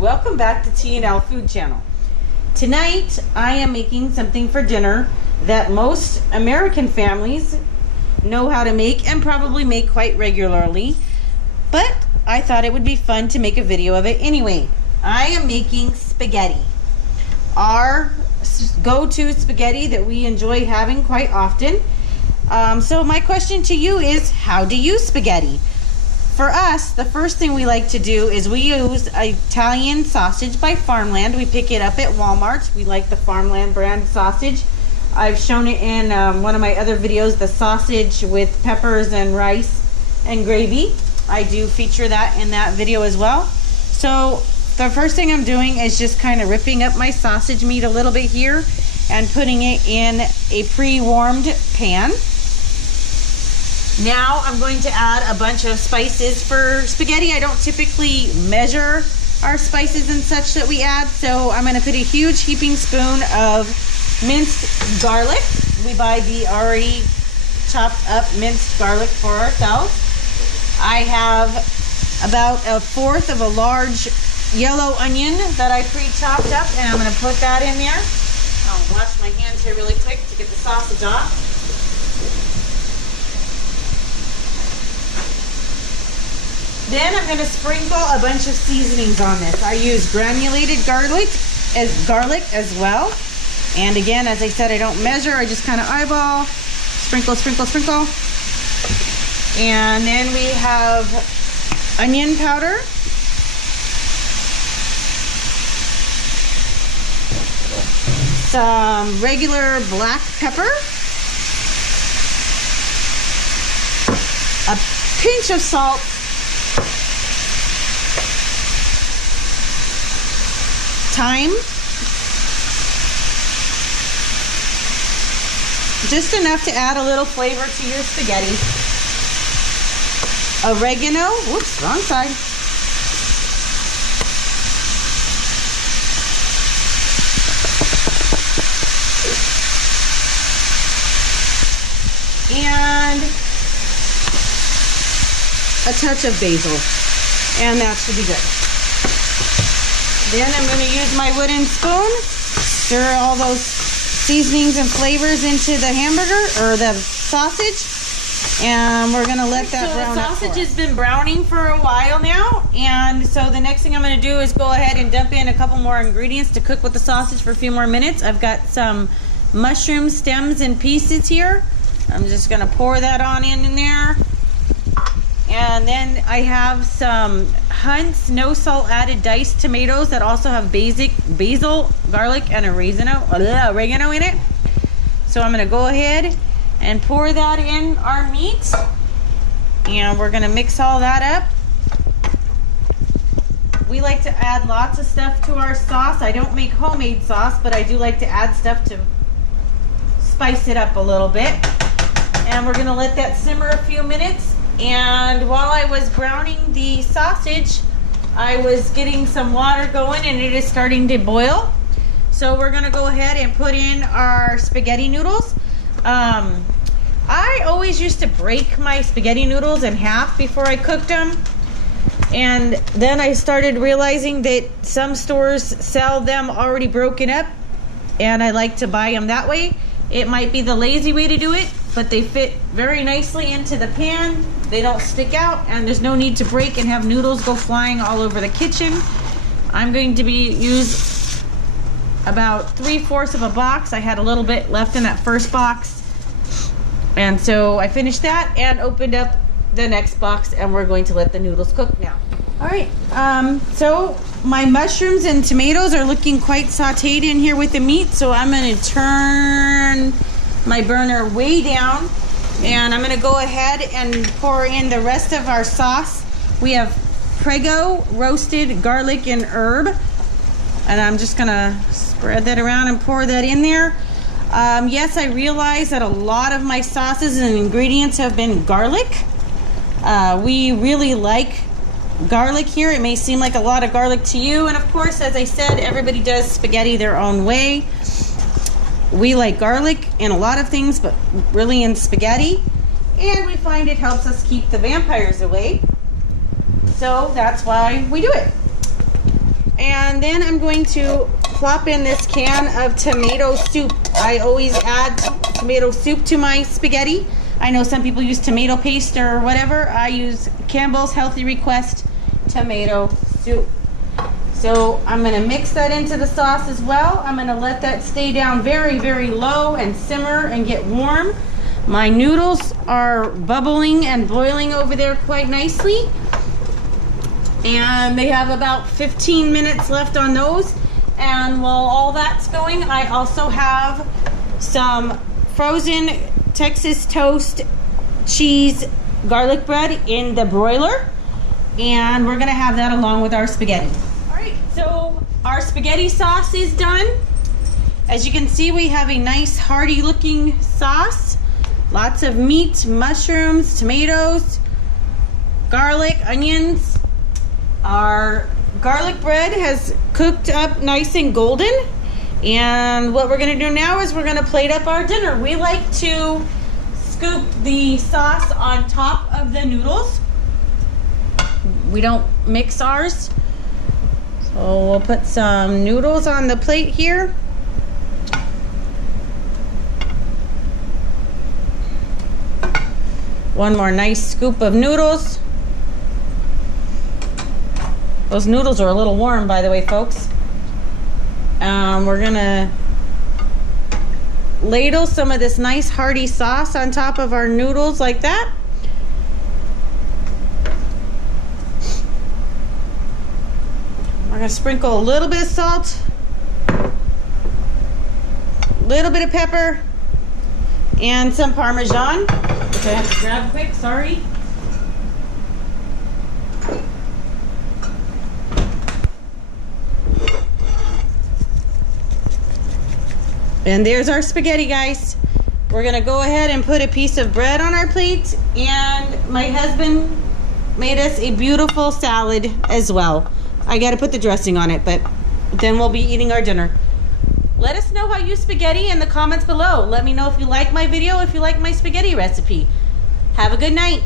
Welcome back to T&L Food Channel. Tonight I am making something for dinner that most American families know how to make and probably make quite regularly, but I thought it would be fun to make a video of it anyway. I am making spaghetti. Our go-to spaghetti that we enjoy having quite often. So my question to you is, how do you spaghetti? For us, the first thing we like to do is we use Italian sausage by Farmland. We pick it up at Walmart. We like the Farmland brand sausage. I've shown it in one of my other videos, the sausage with peppers and rice and gravy. I do feature that in that video as well. So the first thing I'm doing is just kind of ripping up my sausage meat a little bit here and putting it in a pre-warmed pan. Now I'm going to add a bunch of spices for spaghetti. I don't typically measure our spices and such that we add, so I'm going to put a huge heaping spoon of minced garlic. We buy the already chopped up minced garlic for ourselves. I have about a fourth of a large yellow onion that I pre-chopped up, and I'm going to put that in there. I'll wash my hands here really quick to get the sausage off. Then I'm going to sprinkle a bunch of seasonings on this. I use granulated garlic as well. And again, as I said, I don't measure. I just kind of eyeball, sprinkle, sprinkle, sprinkle. And then we have onion powder. Some regular black pepper. A pinch of salt. Thyme, just enough to add a little flavor to your spaghetti. Oregano, whoops, wrong side. And a touch of basil, and that should be good. Then I'm going to use my wooden spoon, stir all those seasonings and flavors into the hamburger or the sausage, and we're going to let that brown up. So the sausage has been browning for a while now, and so the next thing I'm going to do is go ahead and dump in a couple more ingredients to cook with the sausage for a few more minutes. I've got some mushroom stems and pieces here. I'm just going to pour that on in there. And then I have some Hunt's no salt added diced tomatoes that also have basil, garlic, and oregano in it. So I'm going to go ahead and pour that in our meat. And we're going to mix all that up. We like to add lots of stuff to our sauce. I don't make homemade sauce, but I do like to add stuff to spice it up a little bit. And we're going to let that simmer a few minutes. And while I was browning the sausage, I was getting some water going, and it is starting to boil. So we're going to go ahead and put in our spaghetti noodles. I always used to break my spaghetti noodles in half before I cooked them. And then I started realizing that some stores sell them already broken up, and I like to buy them that way. It might be the lazy way to do it, but they fit very nicely into the pan. They don't stick out, and there's no need to break and have noodles go flying all over the kitchen. I'm going to use about 3/4 of a box. I had a little bit left in that first box. And so I finished that and opened up the next box, and we're going to let the noodles cook now. All right, so my mushrooms and tomatoes are looking quite sauteed in here with the meat, so I'm going to turn my burner way down, and I'm going to go ahead and pour in the rest of our sauce. We have Prego roasted garlic and herb, and I'm just going to spread that around and pour that in there. Yes, I realize that a lot of my sauces and ingredients have been garlic. We really like garlic here. It may seem like a lot of garlic to you, and of course, as I said, everybody does spaghetti their own way. We like garlic in a lot of things, but really in spaghetti, and we find it helps us keep the vampires away, so that's why we do it. And then I'm going to plop in this can of tomato soup. I always add tomato soup to my spaghetti. I know some people use tomato paste or whatever. I use Campbell's Healthy Request tomato soup. So I'm going to mix that into the sauce as well. I'm going to let that stay down very, very low and simmer and get warm. My noodles are bubbling and boiling over there quite nicely. And they have about 15 minutes left on those. And while all that's going, I also have some frozen Texas toast cheese garlic bread in the broiler. And we're going to have that along with our spaghetti. So our spaghetti sauce is done. As you can see, we have a nice hearty looking sauce. Lots of meat, mushrooms, tomatoes, garlic, onions. Our garlic bread has cooked up nice and golden. And what we're gonna do now is we're gonna plate up our dinner. We like to scoop the sauce on top of the noodles. We don't mix ours. So we'll put some noodles on the plate here. One more nice scoop of noodles. Those noodles are a little warm, by the way, folks. We're gonna ladle some of this nice hearty sauce on top of our noodles like that. We're gonna sprinkle a little bit of salt, a little bit of pepper, and some Parmesan, which I have to grab quick, sorry. And there's our spaghetti, guys. We're gonna go ahead and put a piece of bread on our plate, and my husband made us a beautiful salad as well. I gotta put the dressing on it, but then we'll be eating our dinner. Let us know how you spaghetti in the comments below. Let me know if you like my video, if you like my spaghetti recipe. Have a good night.